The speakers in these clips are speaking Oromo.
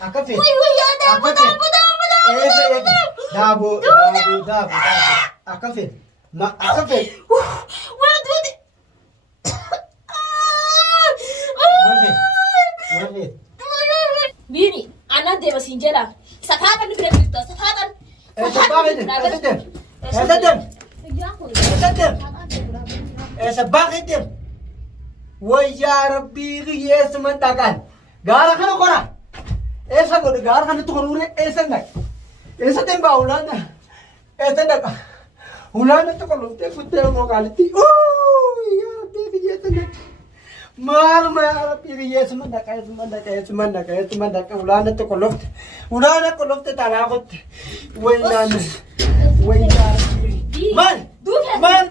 Akkafe. Daaboo. Akkafe. Akkafe. Bini, anak dia masih jalan. Sekarang ni bila kita, sekarang. Bakit din? Waya Rabbi yes mantakan. Gara kana kora. Esa god gara kana tukurure esa ngai. Esa temba ulana. Esa daga. Ulana to kono te kutte mo galiti. Oh ya Rabbi yes ngai. Mal ma Rabbi yes mandaka ulana to kono. Ulana kono te talagot. Wayna. Wayna. Man! Man!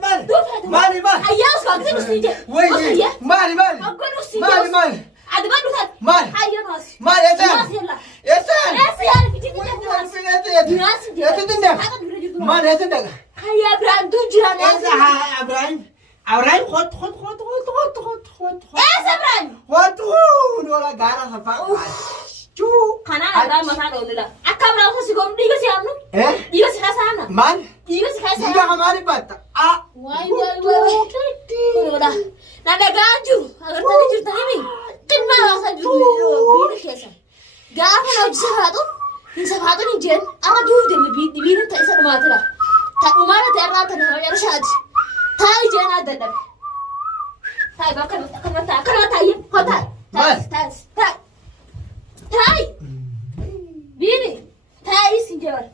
Ayah sekarang kita mesti je. Man! Aku mesti je. Ada mana tu? Man! Ayah nasi. Man! Esan! Esan! Nasi ada pijit ni nasi. Nasi dia. Man! Esan dah. Ayah Ibrahim tu jiran nasi. Ibrahim. Ibrahim khot. Ibrahim. Khot. Dua gara sapa. Cu. Kana ada masa dulu lah. Akam rasa si gom diga si amnu. Diga si kasana. Man! Diga si kasana. Diga हमारी बात. Why. Udah. Nada gaju. Agar tadi cerita ini. Kenapa rasa dulu bini kesa. Gak apa nak sepatu. Ini sepatu ni jen. Apa dulu dia di bini tak isa mati lah. Tak umar tak errata tanah yang syad. Tai jen ada dah. Tai bahkan kenapa tai? Kota. Tai. Bini. Tai sinjawar.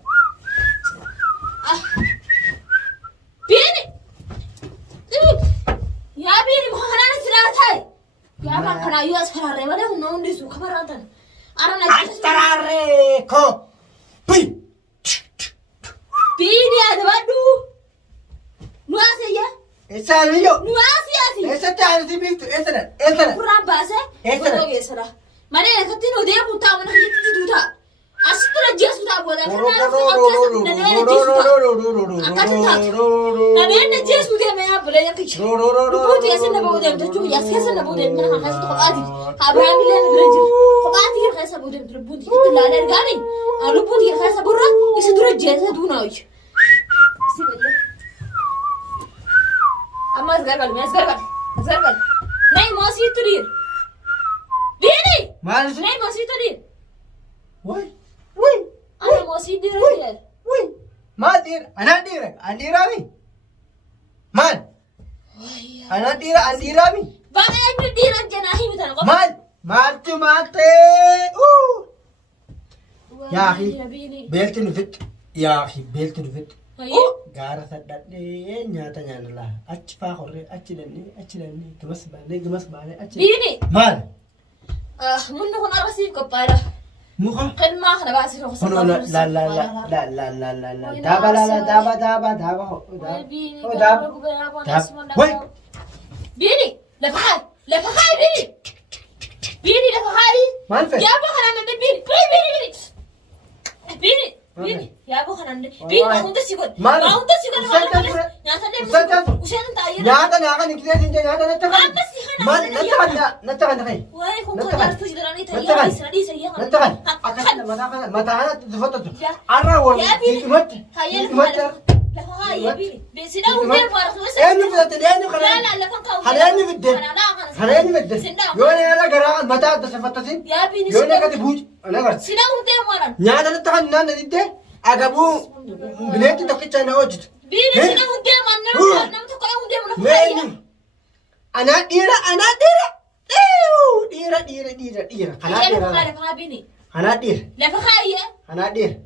Bini. Ya bini bukan silat tai. Ya kan kena US farare mana unon di suka baratan. Aran lagi. Astarare ko. Pi. Bini ada badu. Nuasa ya? Esa yo. Nuasa ya sih. Esa tak ada tibi tu. Esa. Kurang bahasa. Betul ya salah. Mana nak ketino dia buta mana kita tu tak. Astra jas buta buat. Karena Nana jas buta mana boleh yang kecil. Buta ya sana buat yang tu ya sana buat yang mana kasih tu adi. Abraham bilang berjanji. Kau adi yang kasih buat yang terbudi kita lada gani. Alu pun yang kasih burra. Isi dulu jas tu naik. Siapa? Amma sekarang. Naik masih tu dia. Bini. Mas. Naik masih tu dia. Woi. Ana masih dia dia. Woi. Madir. Anak Andirami. Man. Anak Andirami. Bagaimana yang dia janahi betul kau? Man. Mate. Ya akhi. Beltin fit. Ya akhi beltin fit. Gara sadat deh nyata lah. Acpa korre acilanni. Gemas bane acil. Bini. Man. Mundu kon arasi ko para. Muka. Kan mah na basi ko sa. La. Daba. Bini. Woi. Bini. Lepakai Bini. Bini lepakai. Manfe. Ya apa kana nande Bini. Bini. Ya apa kana nande. Bini mau tu sikot. Mau tu sikot. Nyata deh. Usian tayo. Nyata nikliya sinja nyata. Apa sih kana? Natakan kai. Woi, kung kaya tu si Darani tayo. Israeli saya kan. Natakan. Akan matahana tufoto. Arawan. Hikmat. Lepakai ya Bini. Sina unde para so. Enu kana. La lefan kau. Halani vidde. Yone ana gara mata tasafatasin. Ya Bini. Yone kati buj. Ana gar. Sina unde maran. Nyata natakan nanda didde. Agabu bileti tokkicha na ojit. Bini sina unde manna. Nam to kaya unde mana. Anak dira. Anak dira. Lepakai Bini. Anak dir. Lepakai ya. Anak dir.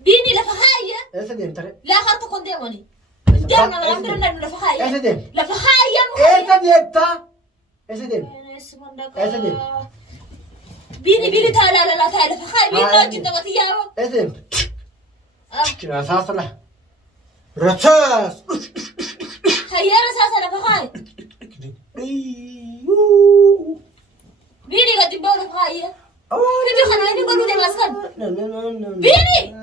Bini lepakai ya. Esa dem tare. La harta konde mani. Jangan malam terus nak lepakai ya. Esa dem. Lepakai ya. Esa dem ta. Esa dem. Esa dem. Bini tala la tala lepakai. Bini nak kita mati ya. Esa dem. Kira sasala. Rasas. Hayya rasa lepakai. Bini kat tiba lepakai ya. Itu kan ini baru dia laskan. Bini.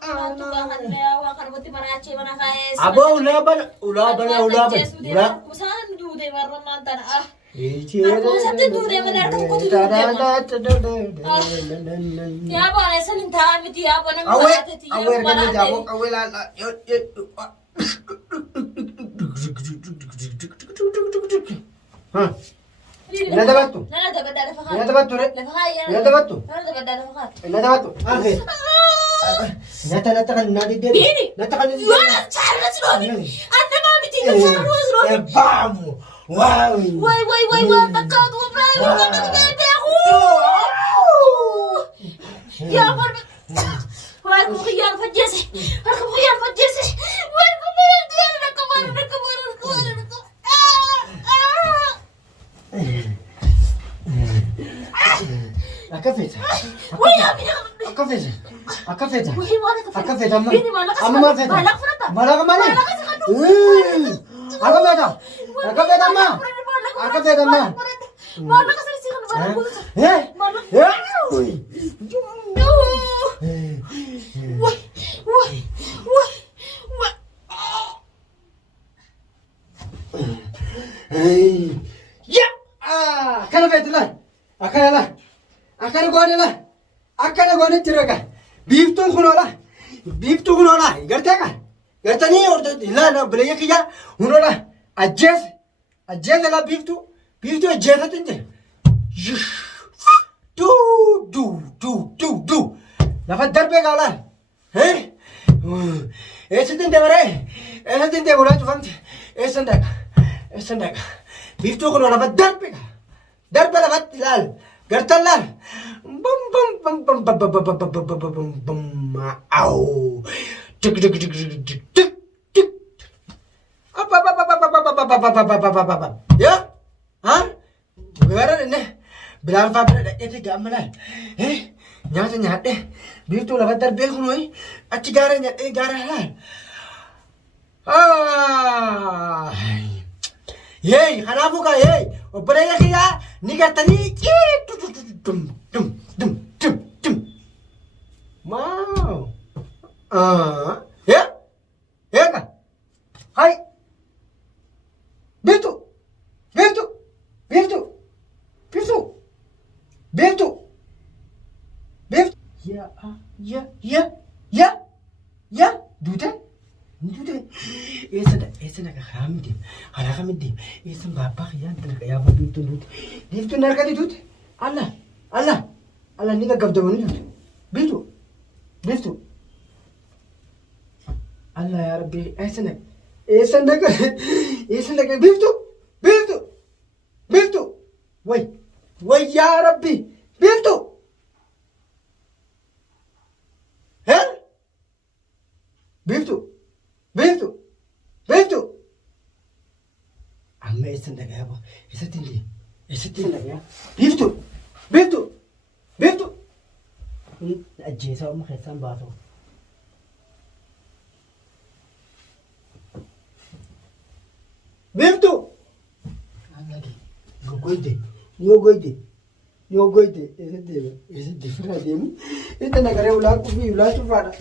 Tu bahan dia wakar buat mana aci mana kais. Abo ulaban. Kusan tu dia marah maqaan tana ah. Aku satu dure mana kan kau tuh dure ah. Ya apa nih saling tahu miti ya apa nih mati ti. Awe kan jamu awe la. Hah. Ina dapat tu. Nana dapat dah fakat. Ina dapat tu re. Fakat ya. Ina dapat tu. Nana dapat dah fakat. Ina dapat tu. Okay. Nata kan nadi dia. Bini. Nata kan dia. Wala cara surobi. Anda mau miti kan cara surobi. Vamos. Wow. Wai takau tu prai. Bukan tu bete aku. Ya apa? Wai aku khian fajese. Aku khian fajese. Wai aku mau dia nak kemana. Akafeta. Wai abi nak. Akafeta. Akafeta. Wai mana kafeta. Akafeta amma. Bini mana kafeta. Amma mafeta. Malak furata. Malak mali. Akafeta. Akafeta amma. Akafeta amma. Malak kasih sih kan malak. Eh? Malak. Eh? Ya! Kana fetla. Akana. Akana gona. Akana gona tiraga. Biftu kunola. Garta ka. Garta ni ordo la blaya kiya. Hunola. Ajjes la biftu. Biftu ajjeta tinte. Du. Lafa darbe gala. Hey? Ese tinte bare. Ese tinte gula tufant. Ese ndak. Biftu kunola lafa darbe ka. Darbe lafa lal. Garta lal. Bum. Au. Tik. Apa. Ya? Hah? Gara ne. Bilal fa bada ete gamala. Nyata. Bitu la vadar be khunoi. Ati gara la. Ah. Yey, khana buka yey. Opere ya kiya nigatani dum. Wow. Ya? Ya ka? Hai. Bitu. Ya. Duta. Esa na haramidi. Esa bapa ya ya bitu. Bitu narkati dut. Allah ni ka gabda wani dut. Bitu. Allah ya Rabbi. Esa na ka bitu. Wai ya Rabbi. Bitu. Bitu. Amma esa na ka ba. Esa tindi ya. Bitu. Ajjesa mu khesan baaso. Bitu. Angadi. Yogoite. Esa different demu. Ita na kare ula tufada.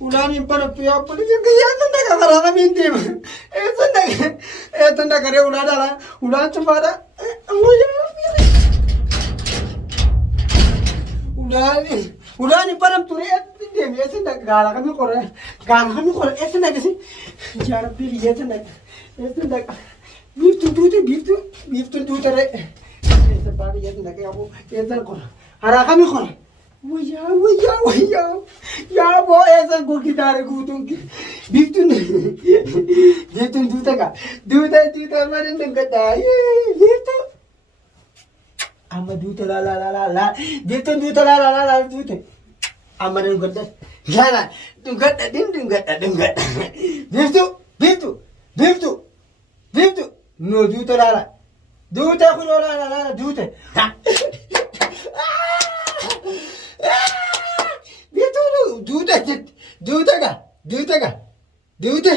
Ulani banaptu ya polisi kaya tanda kara kami intim. Tanda kare ulan cemara. Ulani banaptu ya intim. Tanda kara kami kore. Tanda kasi. Jara pili ya tanda. Tanda. Biftu dute re. Bagi ya tanda kaya aku. Tanda kore. Hara kami kore. Waya. Ya boy ऐसा को कितारे कूदूंगी बिफ्तुन दूता का दूता मारे नंगता ये तो अम्मा दूता ला बिफ्तुन दूता ला दूता अम्मा नंगता ला नंगता बिफ्तु नो दूता ला दूता कुनो ला दूता Duta.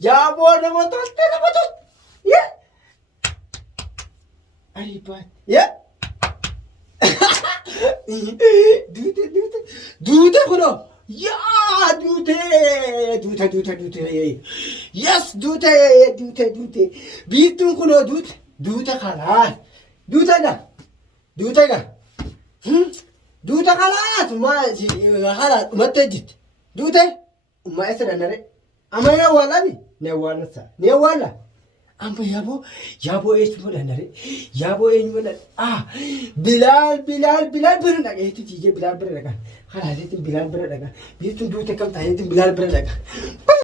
Yabo na motor. Ya. Aripat. Ya. Duta kuno. yaa duute yes duute biiftuun kunoo duute kanaan duute kanaas haala dhumattee jirti duute ummaa isa dandare amma ni awwaalami ni awwaala amma yaaboo eenyuma dandare yaaboo eenyuma dandare bilaal bira dhaqeetti tiijee bilaal bira dhaqa kanaatiin bilaal bira dhaqa biiftuun duute kam taateetiin bilaal bira dhaqa.